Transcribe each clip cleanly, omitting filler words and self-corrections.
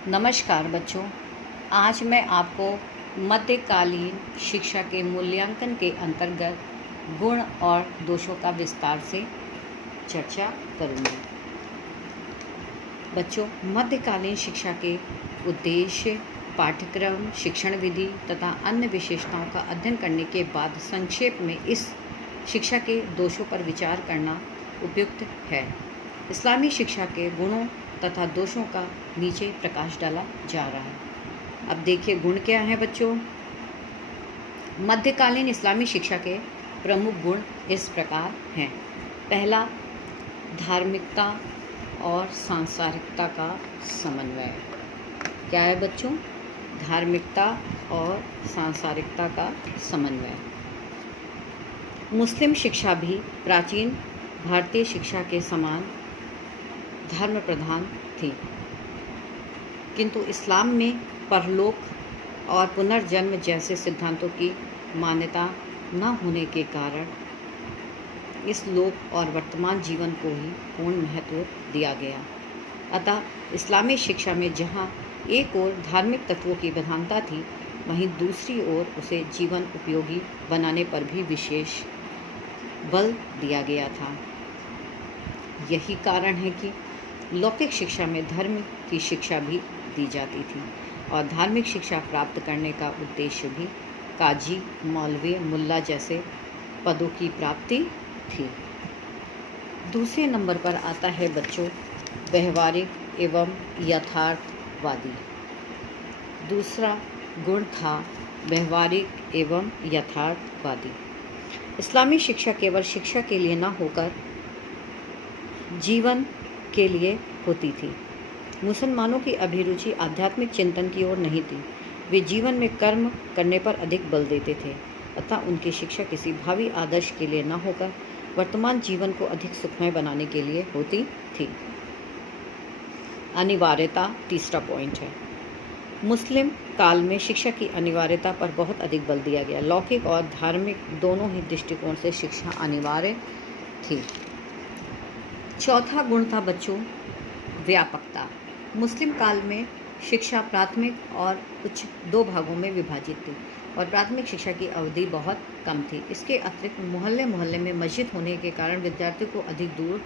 नमस्कार बच्चों। आज मैं आपको मध्यकालीन शिक्षा के मूल्यांकन के अंतर्गत गुण और दोषों का विस्तार से चर्चा करूंगी। बच्चों, मध्यकालीन शिक्षा के उद्देश्य, पाठ्यक्रम, शिक्षण विधि तथा अन्य विशेषताओं का अध्ययन करने के बाद संक्षेप में इस शिक्षा के दोषों पर विचार करना उपयुक्त है। इस्लामी शिक्षा के गुणों तथा दोषों का नीचे प्रकाश डाला जा रहा है। अब देखिए गुण क्या हैं बच्चों। मध्यकालीन इस्लामी शिक्षा के प्रमुख गुण इस प्रकार हैं। पहला, धार्मिकता और सांसारिकता का समन्वय। क्या है बच्चों? धार्मिकता और सांसारिकता का समन्वय। मुस्लिम शिक्षा भी प्राचीन भारतीय शिक्षा के समान धर्म प्रधान थी, किंतु इस्लाम में परलोक और पुनर्जन्म जैसे सिद्धांतों की मान्यता न होने के कारण इस लोक और वर्तमान जीवन को ही पूर्ण महत्व दिया गया। अतः इस्लामी शिक्षा में जहाँ एक ओर धार्मिक तत्वों की प्रधानता थी, वहीं दूसरी ओर उसे जीवन उपयोगी बनाने पर भी विशेष बल दिया गया था। यही कारण है कि लौकिक शिक्षा में धर्म की शिक्षा भी दी जाती थी और धार्मिक शिक्षा प्राप्त करने का उद्देश्य भी काजी, मौलवी, मुल्ला जैसे पदों की प्राप्ति थी। दूसरे नंबर पर आता है बच्चों व्यवहारिक एवं यथार्थवादी। दूसरा गुण था व्यवहारिक एवं यथार्थवादी। इस्लामी शिक्षा केवल शिक्षा के लिए न होकर जीवन के लिए होती थी। मुसलमानों की अभिरुचि आध्यात्मिक चिंतन की ओर नहीं थी। वे जीवन में कर्म करने पर अधिक बल देते थे, अतः उनकी शिक्षा किसी भावी आदर्श के लिए न होकर वर्तमान जीवन को अधिक सुखमय बनाने के लिए होती थी। अनिवार्यता तीसरा पॉइंट है। मुस्लिम काल में शिक्षा की अनिवार्यता पर बहुत अधिक बल दिया गया। लौकिक और धार्मिक दोनों ही दृष्टिकोण से शिक्षा अनिवार्य थी। चौथा गुण था बच्चों व्यापकता। मुस्लिम काल में शिक्षा प्राथमिक और उच्च दो भागों में विभाजित थी और प्राथमिक शिक्षा की अवधि बहुत कम थी। इसके अतिरिक्त मोहल्ले मोहल्ले में मस्जिद होने के कारण विद्यार्थियों को अधिक दूर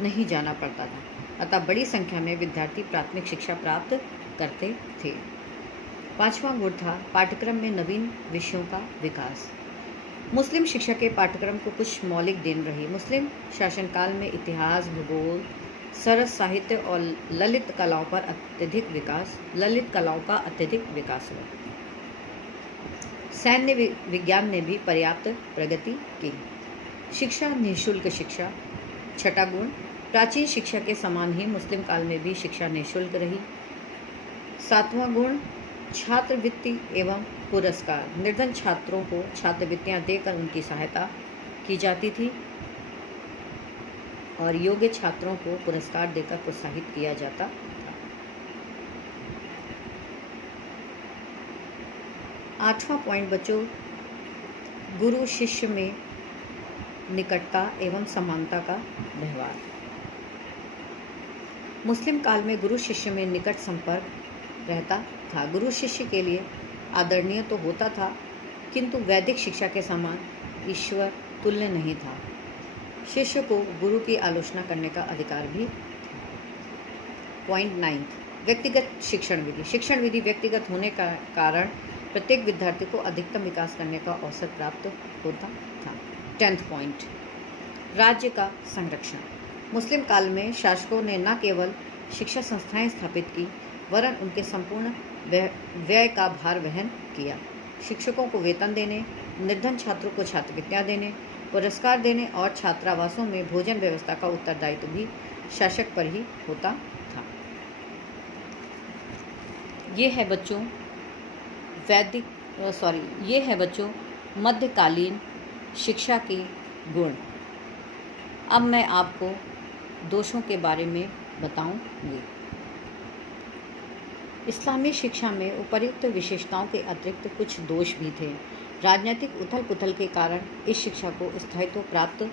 नहीं जाना पड़ता था, अतः बड़ी संख्या में विद्यार्थी प्राथमिक शिक्षा प्राप्त करते थे। पांचवा गुण था पाठ्यक्रम में नवीन विषयों का विकास। मुस्लिम शिक्षा के पाठ्यक्रम को कुछ मौलिक देन रही। मुस्लिम शासनकाल में इतिहास, भूगोल, सरस साहित्य और ललित कलाओं का अत्यधिक विकास हुआ। सैन्य विज्ञान ने भी पर्याप्त प्रगति की। शिक्षा निःशुल्क शिक्षा। छठा गुण प्राचीन शिक्षा के समान ही मुस्लिम काल में भी शिक्षा निःशुल्क रही। सातवां गुण छात्रवृत्ति एवं पुरस्कार। निर्धन छात्रों को छात्रवृत्तियां देकर उनकी सहायता की जाती थी और योग्य छात्रों को पुरस्कार देकर प्रोत्साहित किया जाता था। आठवां पॉइंट बच्चों गुरु शिष्य में निकटता एवं समानता का व्यवहार। मुस्लिम काल में गुरु शिष्य में निकट संपर्क रहता था। गुरु शिष्य के लिए आदरणीय तो होता था, किंतु वैदिक शिक्षा के समान ईश्वर तुल्य नहीं था। शिष्य को गुरु की आलोचना करने का अधिकार भी था। पॉइंट 9 व्यक्तिगत शिक्षण विधि। शिक्षण विधि व्यक्तिगत होने का कारण प्रत्येक विद्यार्थी को अधिकतम विकास करने का अवसर प्राप्त होता था। 10th पॉइंट राज्य का संरक्षण। मुस्लिम काल में शासकों ने न केवल शिक्षा संस्थाएं स्थापित की, वरन उनके संपूर्ण व्यय का भार वहन किया। शिक्षकों को वेतन देने, निर्धन छात्रों को छात्रवृत्तियां देने, पुरस्कार देने और छात्रावासों में भोजन व्यवस्था का उत्तरदायित्व भी शासक पर ही होता था। ये है बच्चों मध्यकालीन शिक्षा के गुण। अब मैं आपको दोषों के बारे में बताऊंगी। इस्लामी शिक्षा में उपर्युक्त विशेषताओं के अतिरिक्त कुछ दोष भी थे। राजनीतिक उथल पुथल के कारण इस शिक्षा को स्थायित्व प्राप्त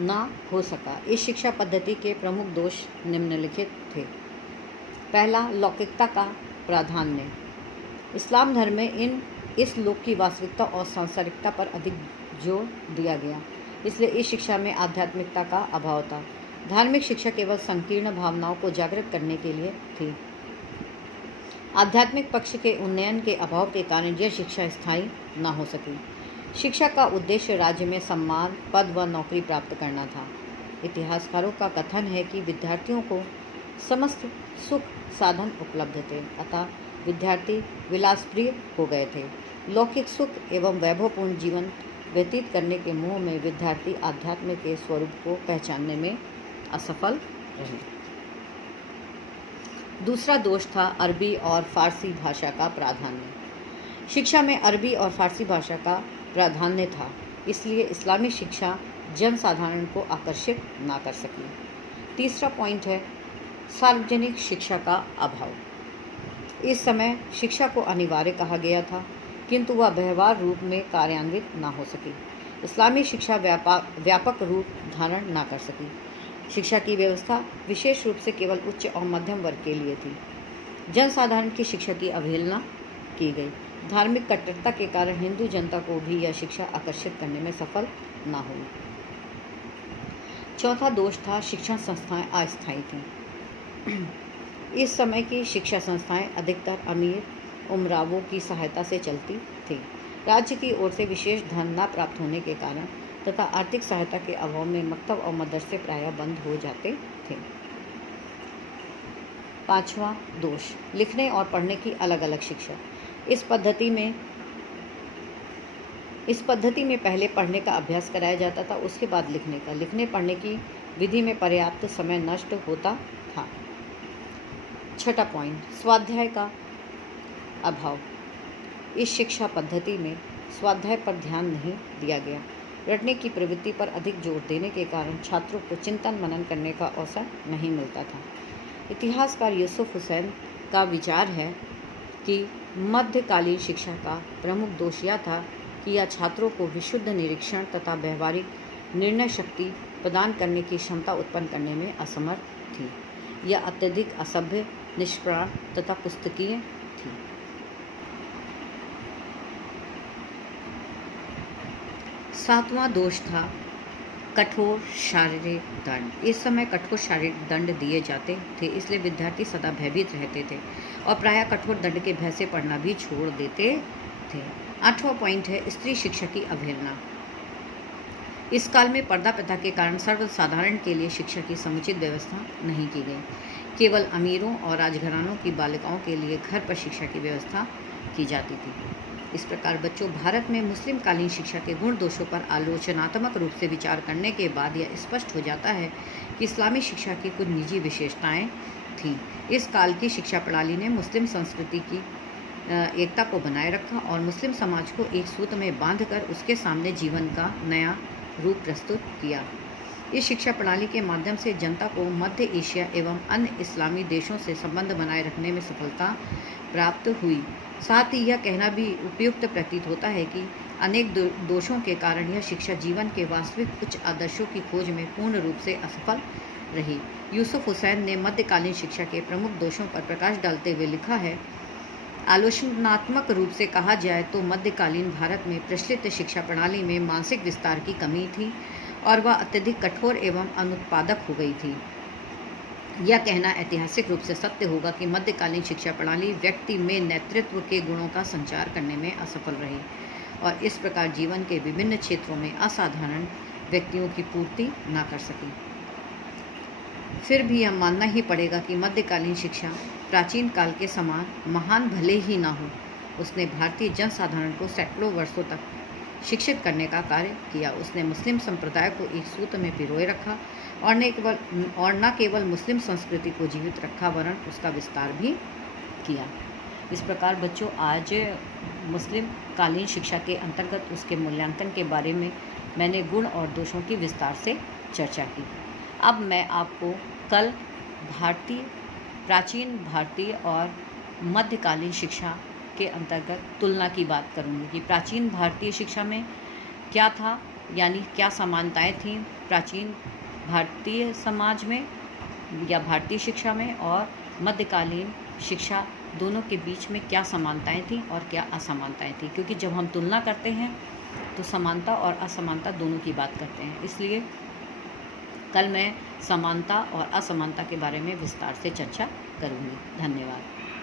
न हो सका। इस शिक्षा पद्धति के प्रमुख दोष निम्नलिखित थे। पहला, लौकिकता का प्राधान्य। इस्लाम धर्म में इस लोक की वास्तविकता और सांसारिकता पर अधिक जोर दिया गया, इसलिए इस शिक्षा में आध्यात्मिकता का अभाव था। धार्मिक शिक्षा केवल संकीर्ण भावनाओं को जागृत करने के लिए थी। आध्यात्मिक पक्ष के उन्नयन के अभाव के कारण यह शिक्षा स्थायी न हो सकी। शिक्षा का उद्देश्य राज्य में सम्मान, पद व नौकरी प्राप्त करना था। इतिहासकारों का कथन है कि विद्यार्थियों को समस्त सुख साधन उपलब्ध थे, अतः विद्यार्थी विलासप्रिय हो गए थे। लौकिक सुख एवं वैभवपूर्ण जीवन व्यतीत करने के मोह में विद्यार्थी आध्यात्म के स्वरूप को पहचानने में असफल रहे। दूसरा दोष था अरबी और फारसी भाषा का प्राधान्य। शिक्षा में अरबी और फारसी भाषा का प्राधान्य था, इसलिए इस्लामी शिक्षा जनसाधारण को आकर्षित ना कर सकी। तीसरा पॉइंट है सार्वजनिक शिक्षा का अभाव। इस समय शिक्षा को अनिवार्य कहा गया था, किंतु वह व्यवहार रूप में कार्यान्वित न हो सकी। इस्लामी शिक्षा व्यापक रूप धारण न कर सकी। शिक्षा की व्यवस्था विशेष रूप से केवल उच्च और मध्यम वर्ग के लिए थी। जनसाधारण की शिक्षा की अवहेलना की गई। धार्मिक कट्टरता के कारण हिंदू जनता को भी यह शिक्षा आकर्षित करने में सफल न हुई। चौथा दोष था शिक्षण संस्थाएं अस्थायी थीं। इस समय की शिक्षा संस्थाएं अधिकतर अमीर उमरावों की सहायता से चलती थी। राज्य की ओर से विशेष धन न प्राप्त होने के कारण तथा आर्थिक सहायता के अभाव में मकतब और मदरसे प्रायः बंद हो जाते थे। पांचवा दोष लिखने और पढ़ने की अलग अलग शिक्षा। इस पद्धति में पहले पढ़ने का अभ्यास कराया जाता था, उसके बाद लिखने का। लिखने पढ़ने की विधि में पर्याप्त समय नष्ट होता था। छठा पॉइंट स्वाध्याय का अभाव। इस शिक्षा पद्धति में स्वाध्याय पर ध्यान नहीं दिया गया। रटने की प्रवृत्ति पर अधिक जोर देने के कारण छात्रों को चिंतन मनन करने का अवसर नहीं मिलता था। इतिहासकार यूसुफ हुसैन का विचार है कि मध्यकालीन शिक्षा का प्रमुख दोष यह था कि यह छात्रों को विशुद्ध निरीक्षण तथा व्यवहारिक निर्णय शक्ति प्रदान करने की क्षमता उत्पन्न करने में असमर्थ थी। यह अत्यधिक असभ्य, निष्प्राण तथा पुस्तकीय थी। सातवां दोष था कठोर शारीरिक दंड। इस समय कठोर शारीरिक दंड दिए जाते थे, इसलिए विद्यार्थी सदा भयभीत रहते थे और प्रायः कठोर दंड के भय से पढ़ना भी छोड़ देते थे। आठवां पॉइंट है स्त्री शिक्षा की अवहेलना। इस काल में पर्दा प्रथा के कारण सर्वसाधारण के लिए शिक्षा की समुचित व्यवस्था नहीं की गई। केवल अमीरों और राजघरानों की बालिकाओं के लिए घर पर शिक्षा की व्यवस्था की जाती थी। इस प्रकार बच्चों भारत में मुस्लिम कालीन शिक्षा के गुण दोषों पर आलोचनात्मक रूप से विचार करने के बाद यह स्पष्ट हो जाता है कि इस्लामी शिक्षा की कुछ निजी विशेषताएं थीं। इस काल की शिक्षा प्रणाली ने मुस्लिम संस्कृति की एकता को बनाए रखा और मुस्लिम समाज को एक सूत्र में बांधकर उसके सामने जीवन का नया रूप प्रस्तुत किया। इस शिक्षा प्रणाली के माध्यम से जनता को मध्य एशिया एवं अन्य इस्लामी देशों से संबंध बनाए रखने में सफलता प्राप्त हुई। साथ ही यह कहना भी उपयुक्त प्रतीत होता है कि अनेक दोषों के कारण यह शिक्षा जीवन के वास्तविक उच्च आदर्शों की खोज में पूर्ण रूप से असफल रही। यूसुफ हुसैन ने मध्यकालीन शिक्षा के प्रमुख दोषों पर प्रकाश डालते हुए लिखा है, आलोचनात्मक रूप से कहा जाए तो मध्यकालीन भारत में प्रचलित शिक्षा प्रणाली में मानसिक विस्तार की कमी थी और वह अत्यधिक कठोर एवं अनुत्पादक हो गई थी। यह कहना ऐतिहासिक रूप से सत्य होगा कि मध्यकालीन शिक्षा प्रणाली व्यक्ति में नेतृत्व के गुणों का संचार करने में असफल रही और इस प्रकार जीवन के विभिन्न क्षेत्रों में असाधारण व्यक्तियों की पूर्ति न कर सकी। फिर भी यह मानना ही पड़ेगा कि मध्यकालीन शिक्षा प्राचीन काल के समान महान भले ही ना हो, उसने भारतीय जनसाधारण को सैकड़ों वर्षों तक शिक्षित करने का कार्य किया। उसने मुस्लिम संप्रदाय को एक सूत्र में पिरोए रखा और न केवल मुस्लिम संस्कृति को जीवित रखा वरन उसका विस्तार भी किया। इस प्रकार बच्चों आज मुस्लिम कालीन शिक्षा के अंतर्गत उसके मूल्यांकन के बारे में मैंने गुण और दोषों की विस्तार से चर्चा की। अब मैं आपको कल प्राचीन भारतीय और मध्यकालीन शिक्षा के अंतर्गत तुलना की बात करूंगी कि प्राचीन भारतीय शिक्षा में क्या था, यानी क्या समानताएं थीं प्राचीन भारतीय समाज में या भारतीय शिक्षा में और मध्यकालीन शिक्षा दोनों के बीच में क्या समानताएं थीं और क्या असमानताएं थीं, क्योंकि जब हम तुलना करते हैं तो समानता और असमानता दोनों की बात करते हैं। इसलिए कल मैं समानता और असमानता के बारे में विस्तार से चर्चा करूँगी। धन्यवाद।